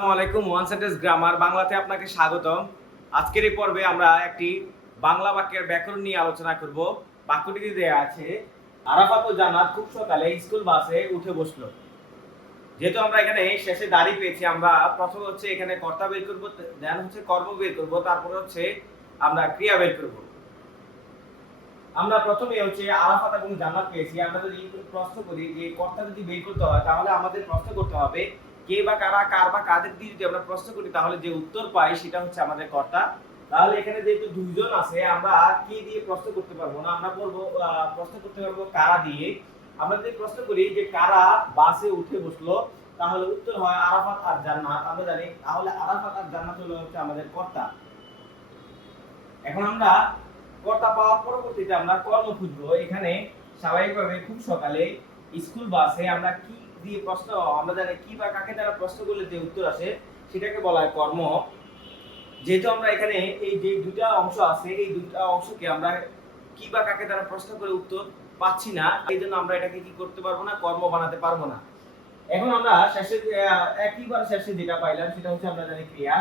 আসসালামু আলাইকুম। One sentence grammar বাংলাতে আপনাকে স্বাগতম। আজকের এই পর্বে আমরা একটি বাংলা বাক্যের ব্যাকরণ নিয়ে আলোচনা করব। বাক্যটিতে দেয়া আছে, আরাফাত ও জান্নাত খুব সকালে স্কুল বাসে উঠে বসলো। যেহেতু আমরা এখানে শেষে দাঁড়ি পেয়েছি, আমরা প্রথমে হচ্ছে এখানে কর্তা বের করব, দেন হচ্ছে কর্ম বের করব, তারপর হচ্ছে আমরা ক্রিয়া বের করব। আমরা প্রথমে হচ্ছে আরাফাত এবং জান্নাত পেয়েছি। আমরা যদি প্রশ্ন করি যে কর্তা যদি বের করতে হয়, তাহলে আমাদের প্রশ্ন করতে হবে কে বা কারা, কার বা কাদের দিয়ে যদি আমরা প্রশ্ন করি, তাহলে যে উত্তর পাই সেটা হচ্ছে আমাদের কর্তা। তাহলে এখানে যেহেতু দুইজন আছে, আমরা কে দিয়ে প্রশ্ন করতে পারবো না, আমরা বলবো প্রশ্ন করতে পারবো কারা দিয়ে। আমরা যদি প্রশ্ন করি যে কারা বাসে উঠে বসলো, তাহলে উত্তর হয় আরাফাত আর জান্নাত। আমরা জানি তাহলে আরাফাত আর জান্নাত হলো হচ্ছে আমাদের কর্তা। এখন আমরা কর্তা পাওয়ার পরবর্তীতে আমরা কর্ম খুঁজবো। এখানে স্বাভাবিকভাবে খুব সকালে স্কুল বাসে আমরা কি দিয়ে প্রশ্ন, আমরা জানি কি বা কাকে দ্বারা প্রশ্ন করলে যে উত্তর আসে সেটাকে বলা হয় কর্ম। যেহেতু আমরা এখানে এই যে দুটা অংশ আছে, এই দুটা অংশকে আমরা কি বা কাকে দ্বারা প্রশ্ন করে উত্তর পাচ্ছি না, এই জন্য আমরা এটাকে কি করতে পারবো না, কর্ম বানাতে পারবো না। এখন আমরা শেষে একইবার শেষে যেটা পাইলাম সেটা হচ্ছে আমরা জানি ক্রিয়া।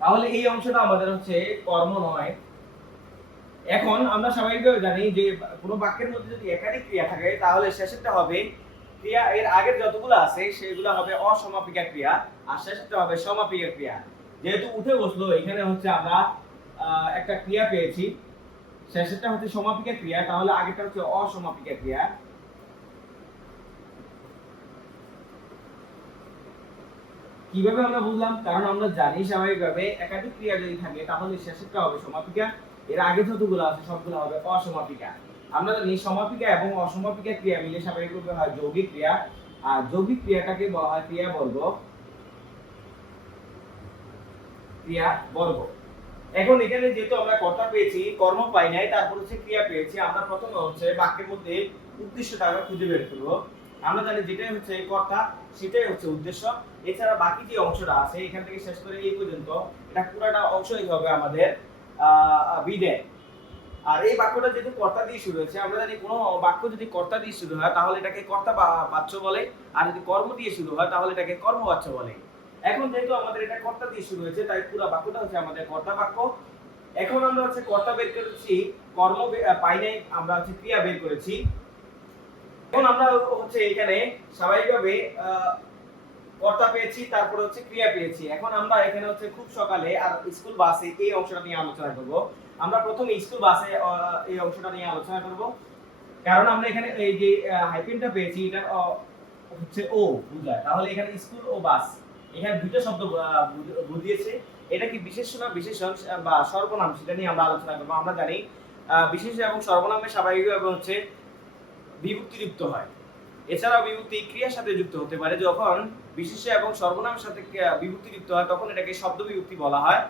তাহলে এই অংশটা আমাদের হচ্ছে কর্ম নয়। এখন আমরা স্বাভাবিকভাবে জানি যে কোনো বাক্যের মধ্যে যদি একাধিক ক্রিয়া থাকে, তাহলে শেষেরটা হবে ক্রিয়া, এর আগের যতগুলো আছে সেগুলো হবে অসমাপিকা ক্রিয়া, আর শেষেরটা হবে সমাপিকা ক্রিয়া। যেহেতু উঠে বসলো, এখানে হচ্ছে আমরা একটা ক্রিয়া পেয়েছি, শেষেরটা হচ্ছে সমাপিকা ক্রিয়া, তাহলে আগেরটা হচ্ছে অসমাপিকা ক্রিয়া। কিভাবে আমরা বুঝলাম? কারণ আমরা জানি স্বাভাবিকভাবে একাধিক ক্রিয়া যদি থাকে, তাহলে শেষেরটা হবে সমাপিকা, এর আগে যতগুলো আছে সবগুলো হবে অসমাপিকা। আমরা জানি সমাপিকা এবং অসমাপিকা ক্রিয়া মিলে স্বাভাবিকভাবে হয় যৌগিক ক্রিয়া, আর যৌগিক ক্রিয়াটাকে বলা হয় ক্রিয়াবর্গ। ক্রিয়াবর্গ। এখন এখানে যেহেতু আমরা কর্তা পেয়েছি, কর্ম পাই নাই, তারপর হচ্ছে ক্রিয়া পেয়েছি, আমরা প্রথমে হচ্ছে বাক্যের মধ্যে উদ্দেশ্যটা আমরা খুঁজে বের করব। আমরা জানি যেটাই হচ্ছে কর্তা সেটাই হচ্ছে উদ্দেশ্য। এছাড়া বাকি যে অংশটা আছে এখান থেকে শেষ করে এই পর্যন্ত, এটা পুরোটা অংশই হবে আমাদের বিধেয়। আর এই বাক্যটা যেহেতু কর্তা দিয়ে শুরু হয়েছে, আমরা জানি কোনো বাক্য যদি কর্তা দিয়ে শুরু হয় তাহলে এটাকে কর্তা বাচ্য বলে, আর যদি কর্ম দিয়ে শুরু হয় তাহলে এটাকে কর্মবাচ্য বলে। এখন যেহেতু আমাদের এটা কর্তা দিয়ে শুরু হয়েছে, তাই পুরো বাক্যটা হচ্ছে আমাদের কর্তা বাক্য। এখন আমরা হচ্ছে কর্তা বের করেছি, কর্ম পাই নাই, আমরা হচ্ছে ক্রিয়া বের করেছি। এখন আমরা হচ্ছে এখানে স্বাভাবিকভাবে কর্তা পেয়েছি, তারপরে হচ্ছে ক্রিয়া পেয়েছি। এখন আমরা এখানে হচ্ছে খুব সকালে আর স্কুল বাসে এই অংশটা নিয়ে আলোচনা করব। আমরা প্রথমে স্কুল বাসে এই অংশটা নিয়ে আলোচনা করব, কারণ আমরা এখানে এই যে হাইফেনটা পেয়েছি, এটা হচ্ছে ও বুঝায়। তাহলে এখানে স্কুল ও বাস, এখানে দুটো শব্দ বুঝিয়েছে। এটা কি বিশেষ্য না বিশেষণ বা সর্বনাম, সেটা নিয়ে আমরা আলোচনা করব। আমরা জানি বিশেষ্য এবং সর্বনামে স্বাভাবিকভাবে হচ্ছে বিভক্তি যুক্ত হয়। এছাড়াও বিভক্তি ক্রিয়ার সাথে যুক্ত হতে পারে। যখন বিশেষ্য এবং সর্বনামের সাথে বিভক্তি যুক্ত হয়, তখন এটাকে শব্দ বিভক্তি বলা হয়।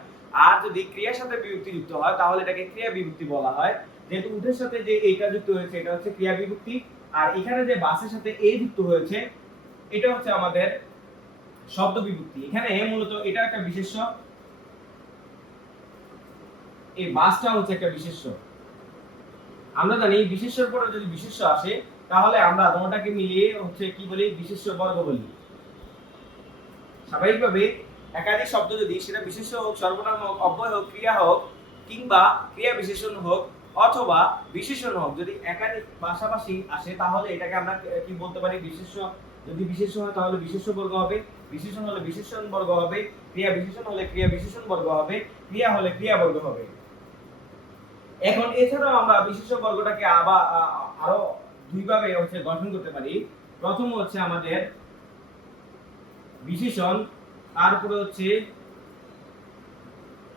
আর যদি ক্রিয়ার সাথে বিভক্তি যুক্ত হয়, তাহলে এটাকে ক্রিয়া বিভক্তি বলা হয়। যেহেতু উঠের সাথে যে এইটা যুক্ত হয়েছে, এটা হচ্ছে ক্রিয়া বিভক্তি, আর এখানে যে বাসের সাথে এ যুক্ত হয়েছে, এটা হচ্ছে আমাদের শব্দ বিভক্তি। এখানে মূলত এটা একটা বিশেষ্য, এই বাসটা হচ্ছে একটা বিশেষ্য। আমরা জানি বিশেষ্যের পরে যদি বিশেষ্য আসে, তাহলে আমরা দুটোটাকে মিলিয়ে হচ্ছে কি বলি, বিশেষ্য বর্গ বলি। স্বাভাবিকভাবে একাধিক শব্দ যদি সেটা বিশেষ্য হোক, সর্বনাম হোক, অব্যয় হোক, ক্রিয়া হোক, কিংবা ক্রিয়া বিশেষণ হোক অথবা বিশেষণ হোক, যদি একাধিক পাশাপাশি আসে, তাহলে এটাকে আমরা কি বলতে পারি, বিশেষ্য। যদি বিশেষ্য হয় তাহলে বিশেষ্য বর্গ হবে, বিশেষণ হলে বিশেষণ বর্গ হবে, ক্রিয়া বিশেষণ হলে ক্রিয়া বিশেষণ বর্গ হবে, ক্রিয়া হলে ক্রিয়া বর্গ হবে। এখন এছাড়াও আমরা বিশেষ্য বর্গটাকে আবার আরো দুই ভাবে হচ্ছে গঠন করতে পারি। প্রথম হচ্ছে আমাদের বিশেষণ, তারপরে হচ্ছে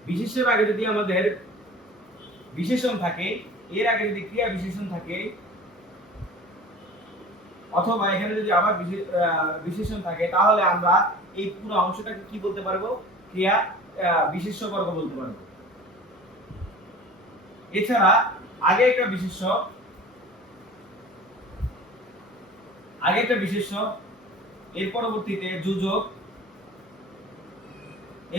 বিশেষ্যের আগে যদি আমাদের বিশেষণ থাকে, এর আগে যদি ক্রিয়া বিশেষণ থাকে, অথবা এখানে যদি আবার বিশেষণ থাকে, তাহলে আমরা এই পুরো অংশটাকে কি বলতে পারবো, ক্রিয়া বিশেষ্য বর্গ বলতে পারবো। এছাড়া আগে একটা বিশেষ্য, এর পরবর্তীতে যোজক,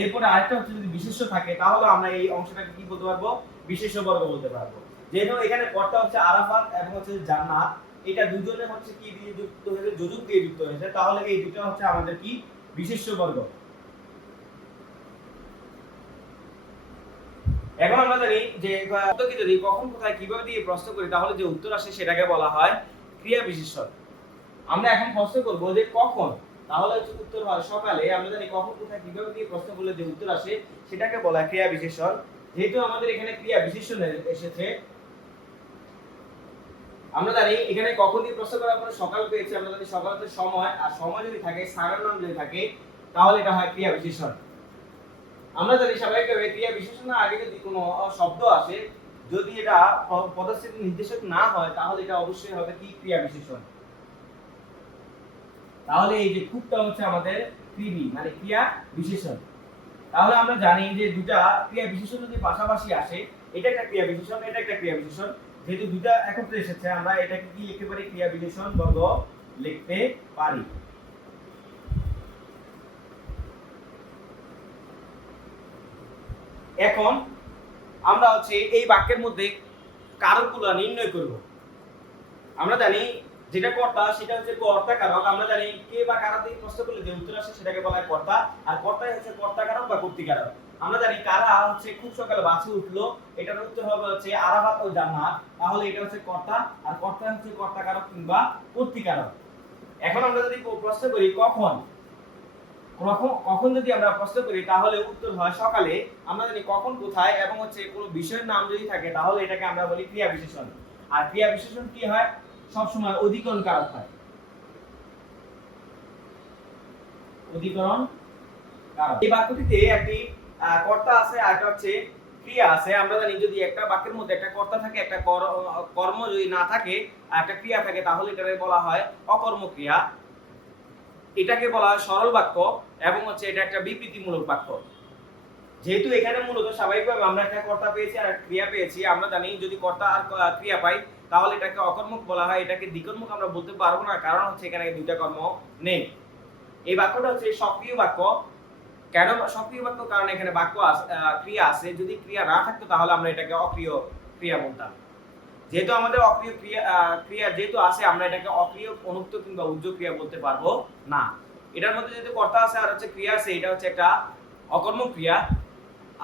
এরপরে আরেকটা হচ্ছে যদি বিশেষ্য থাকে, তাহলে আমরা এই অংশটাকে কি বলতে পারবো, বিশেষ্য বর্গ বলতে পারবো। যেহেতু এখানে কর্তা হচ্ছে আরাফাত এবং হচ্ছে জান্নাত, এটা দুজনে হচ্ছে কি দিয়ে যুক্ত হয়েছে, যোজক দিয়ে যুক্ত হয়েছে, তাহলে এই দুটো হচ্ছে আমাদের কি বিশেষ্য বর্গ। এখন আমরা জানি যে শব্দকে যদি কখন কোথায় কিভাবে দিয়ে প্রশ্ন করি তাহলে যে উত্তর আসে সেটাকে বলা হয় ক্রিয়া বিশেষণ। আমরা এখন প্রশ্ন করব যে কখন, তাহলে হচ্ছে উত্তর হয় সকালে। আমরা জানি কখন কোথায় কিভাবে দিয়ে প্রশ্ন করলে যে উত্তর আসে সেটাকে বলা হয় ক্রিয়া বিশেষণ। যেহেতু আমাদের এখানে ক্রিয়া বিশেষণ এসেছে, আমরা জানি এখানে কখন দিয়ে প্রশ্ন করার পরে সকাল পেয়েছি, আমরা জানি সকাল হচ্ছে সময়, আর সময় যদি থাকে স্থানের নাম যদি থাকে তাহলে এটা হয় ক্রিয়া বিশেষণ। আমরা জানি স্বাভাবিকভাবে ক্রিয়া বিশেষণের আগে যদি কোনো শব্দ আসে, যদি এটা পদস্থিতি নির্দেশক না হয় তাহলে এটা অবশ্যই হবে কি ক্রিয়া বিশেষণ। তাহলে এই যে খুবটা হচ্ছে আমাদের ক্রিবি মানে ক্রিয়া বিশেষণ। তাহলে আমরা জানি যে দুটা ক্রিয়া বিশেষণ যদি পাশাপাশি আসে, এটা একটা ক্রিয়া বিশেষণ, এটা একটা ক্রিয়া বিশেষণ। যেহেতু দুটা একত্রে এসেছে আমরা এটাকে কি লিখতে পারি, ক্রিয়া বিশেষণ বর্গ লিখতে পারি। এখন আমরা হচ্ছে এই বাক্যের মধ্যে কারকগুলো নির্ণয় করব। আমরা জানি যেটা কর্তা সেটা হচ্ছে কর্তা কারক। আমরা জানি কে বা কারা দিয়ে প্রশ্ন করলে যে উত্তর আসে সেটাকে বলা হয় কর্তা, আর কর্তাই হচ্ছে কর্তা কারক বা কর্তৃকারক। আমরা জানি কারা হচ্ছে খুব সকালে বাসে উঠলো, এটার উত্তর হবে হচ্ছে আরাফাত ও জান্নাত, তাহলে এটা হচ্ছে কর্তা, আর কর্তা হচ্ছে কর্তা কারক কিংবা কর্তৃকারক। এখন আমরা যদি প্রশ্ন করি কখন, কখন যদি আমরা প্রশ্ন করি তাহলে উত্তর হয় সকালে। আমরা জানি কখন কোথায় এবং হচ্ছে কোনো বিষয়ের নাম যদি থাকে তাহলে এটাকে আমরা বলি ক্রিয়া বিশেষণ। আর ক্রিয়া বিশেষণ কি হয়, সব সময় অধিকরণ কারক হয়, অধিকরণ কারক। এই বাক্যটিতে একটি কর্তা আছে আর একটা হচ্ছে ক্রিয়া আছে। আমরা জানি যদি একটা বাক্যের মধ্যে একটা কর্তা থাকে, একটা কর্ম যদি না থাকে আর একটা ক্রিয়া থাকে তাহলে এটাকে বলা হয় অকর্মক্রিয়া। এটাকে বলা হয় সরল বাক্য এবং হচ্ছে এটা একটা বিবৃতিমূলক বাক্য। যেহেতু এখানে মূলত স্বাভাবিকভাবে আমরা একটা কর্তা পেয়েছি আর ক্রিয়া পেয়েছি, আমরা জানি যদি কর্তা আর ক্রিয়া পাই তাহলে এটাকে অকর্মক বলা হয়, এটাকে দ্বিকর্মক আমরা বলতে পারবো না, কারণ হচ্ছে এখানে দুইটা কর্ম নেই। এই বাক্যটা হচ্ছে সক্রিয় বাক্য। কেন সক্রিয় বাক্য, কারণ এখানে বাক্য ক্রিয়া আছে, যদি ক্রিয়া না থাকতো তাহলে আমরা এটাকে অক্রিয় ক্রিয়া বলতাম। যেহেতু আমাদের অক্রিয় ক্রিয়া যেহেতু আছে, আমরা এটাকে অক্রিয় অনুক্ত কিংবা উদ্যোগ ক্রিয়া বলতে পারবো না। এটার মধ্যে যেহেতু কর্তা আছে আর হচ্ছে ক্রিয়া আছে, এটা হচ্ছে একটা অকর্মক ক্রিয়া।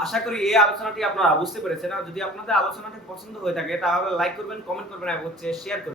আশা করি এই আলোচনাটি আপনারা বুঝতে পেরেছেন। আর যদি আপনাদের আলোচনাটি পছন্দ হয়ে থাকে তাহলে লাইক করবেন, কমেন্ট করবেন এবং হচ্ছে শেয়ার করবেন।